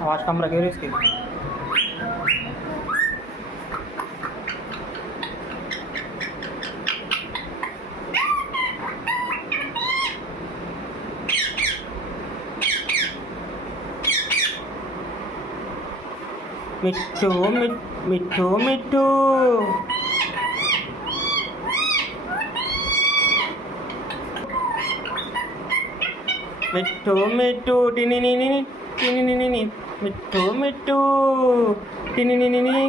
आवाज़ कम रखिए इसकी। मिट्टू मिट्टू मिट्टू मिट्टू मिट्टू टिनी नी नी टिनी नी नी मिट्टू मिट्टू टिनी नी नी